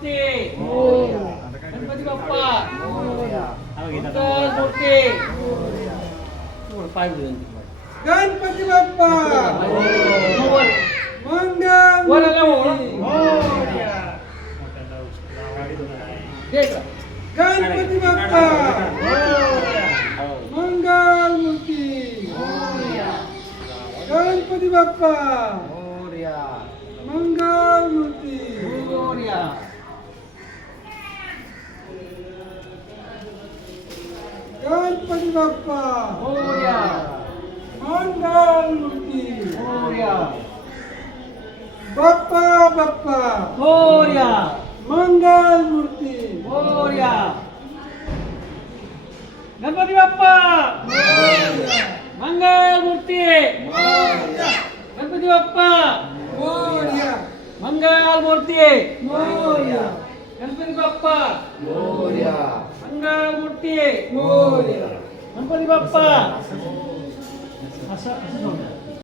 मूर्ती गणपती बाप्पा मंगल मूर्ती पाय गणपती बाप्पा मंगल वराला गणपती बाप्पा मंगल मूर्ती गणपती बाप्पा मंगल मूर्ती गणपती बाप्पा मंगल मूर्ती बाप्पा बाप्पा मंगल मूर्ती गणपती बाप्पा मंगल मूर्ती गणपती बाप्पा मोरया मंगल मूर्ती गणपती बाप्पा मंगल मूर्ती मोरया गणपती बाप्पा असं